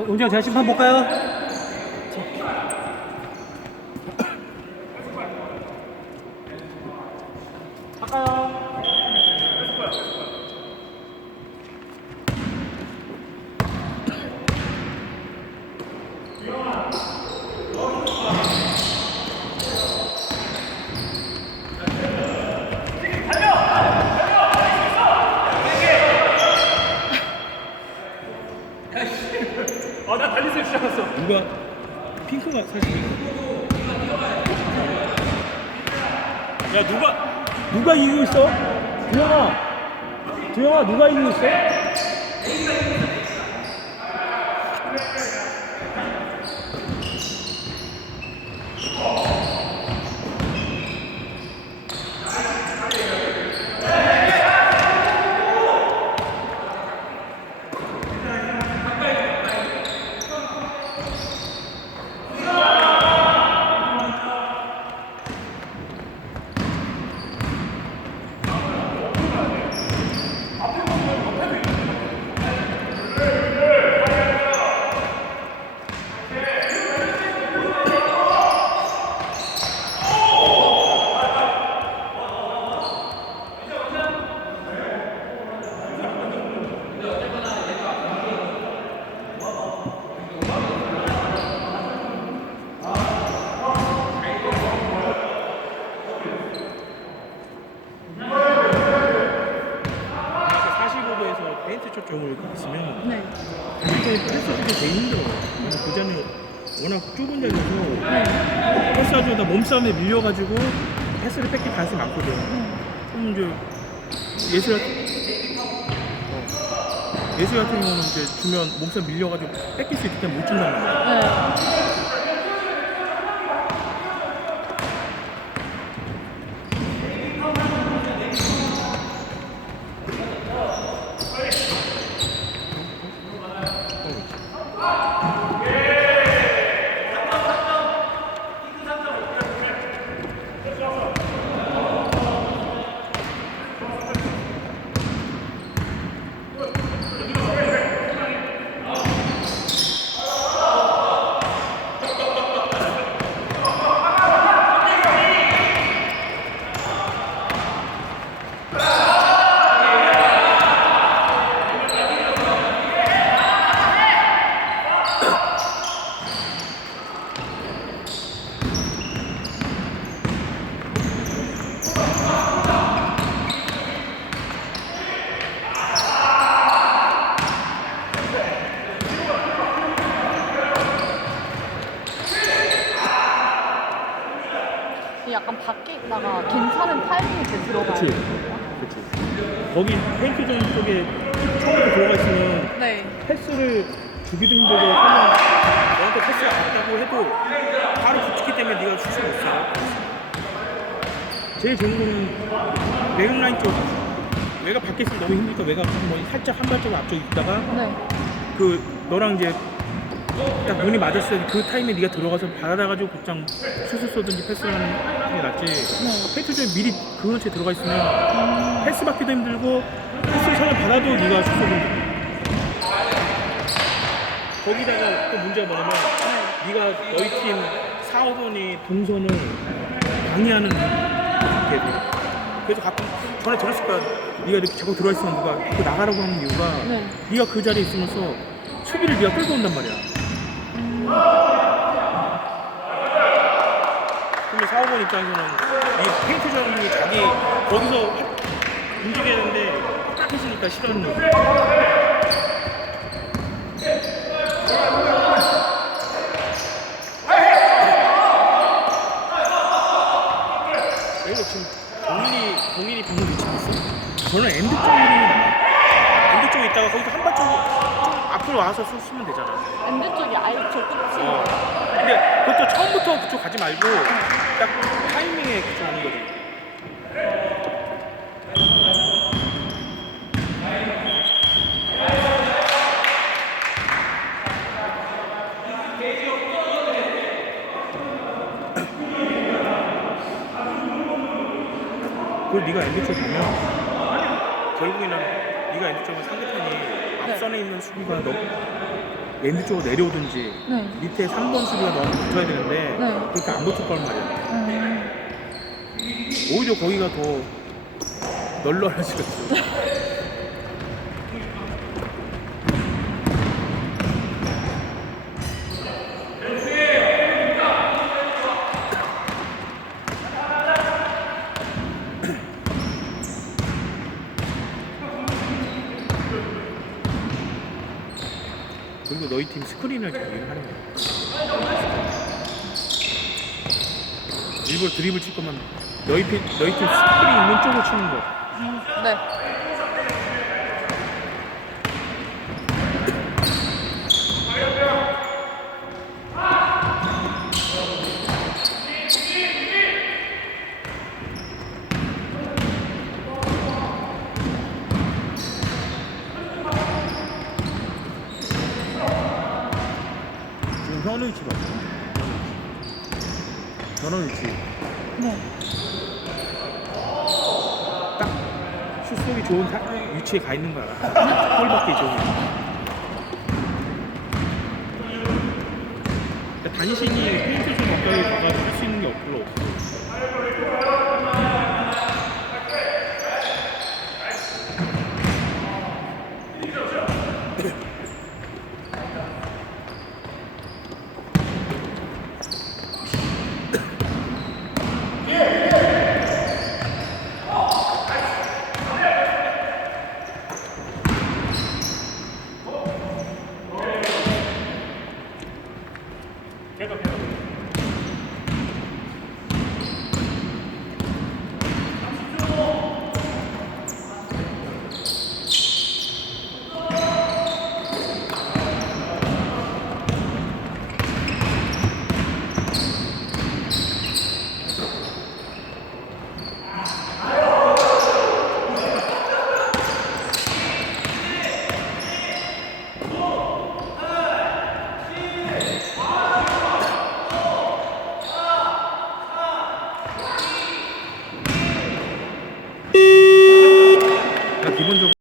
어, 용장 제가 심판 볼까요? 아나 달리기 누가 핑크가 사실 야 누가 누가 이기고 있어? 두영아 두영아 누가 이기고 있어? 사실보도에서 페인트 초점을 있으면 네. 굉장히 패스 주기 되게 힘들어요. 그 전에 워낙 좁은 자리에서 네. 패스하다 몸싸움에 밀려가지고 패스를 뺏길 가능성이 많거든. 네. 그럼 이제 예술 어, 예술 같은 경우는 이제 주면 몸싸움 밀려가지고 뺏길 수 있기 때문에 못 준단 말이야. 네. 있다가 괜찮은 타이밍에 때 들어가야 그치. 그렇지. 거기 페인트 존 쪽에 처음부터 들어가 있으면 네. 패스를 주기도 힘들고 설마 너한테 패스가 갔다고 해도 바로 붙기 때문에 네가 슛을 못 써. 제일 좋은 거는 외곽 라인 쪽 외곽 밖에 있으면 너무 힘드니까 외곽 뭐 살짝 한 발자국 앞쪽에 있다가 네. 그 너랑 이제 딱 눈이 맞았을 때 그 타임에 네가 들어가서 받아가지고 곧장 슛을 쏘든지 패스를 하는 게 낫지 네. 페인트 존에 미리 그 근처에 들어가 있으면 패스 받기도 힘들고 패스를 설마 받아도 네가 슛 쏘든지 거기다가 또 문제가 뭐냐면 네가 너희 팀 4, 5번이 동선을 방해하는 게 돼. 그래서 가끔 전에 들었을 거야. 네가 이렇게 자꾸 들어와 있으면 누가 그 나가라고 하는 이유가 네. 네가 그 자리에 있으면서 수비를 네가 끌고 온단 말이야. 4, 5번 입장에서는 이 페인트 전이 자기 거기서 움직여야 되는데 딱 해주니까 싫어하는. 여기가 지금 동인이 동인이 방금 위치에 있어. 저는 엔드 나가. 엔드 쪽에 있다가 거기서 한 발짝 좀 앞으로 와서 쏘- 쏘면 되잖아. 엔드 쪽이 아예 저 끝이. 어. 근데 그것도 처음부터 그쪽 가지 말고 딱 타이밍에 그쪽 오는 거지. 그걸 네가 엔드 쪽 가면 결국에는 네가 엔드 쪽은 상대편이 앞선에 있는 수비가 너 엔드 쪽으로 내려오든지 네. 밑에 3번 수비가 너한테 붙어야 되는데 네. 그렇게 안 붙을 거란 말이야. 음. 오히려 거기가 더 널널해지겠어. 너희 팀 스크린을 잘 이용하는 거야. 일부러 드립을 칠 거면 너희 팀 너희 팀 스크린 있는 쪽으로 치는 거. 네. 지금 현우 위치 봐. 현우 위치 네. 딱슛 쏘기 좋은 사- 위치에 가 있는 거야. 골 받기 좋은. 그러니까 단신이 페인트 좀 가까이 가가지고 할수 있는 게 별로 없어.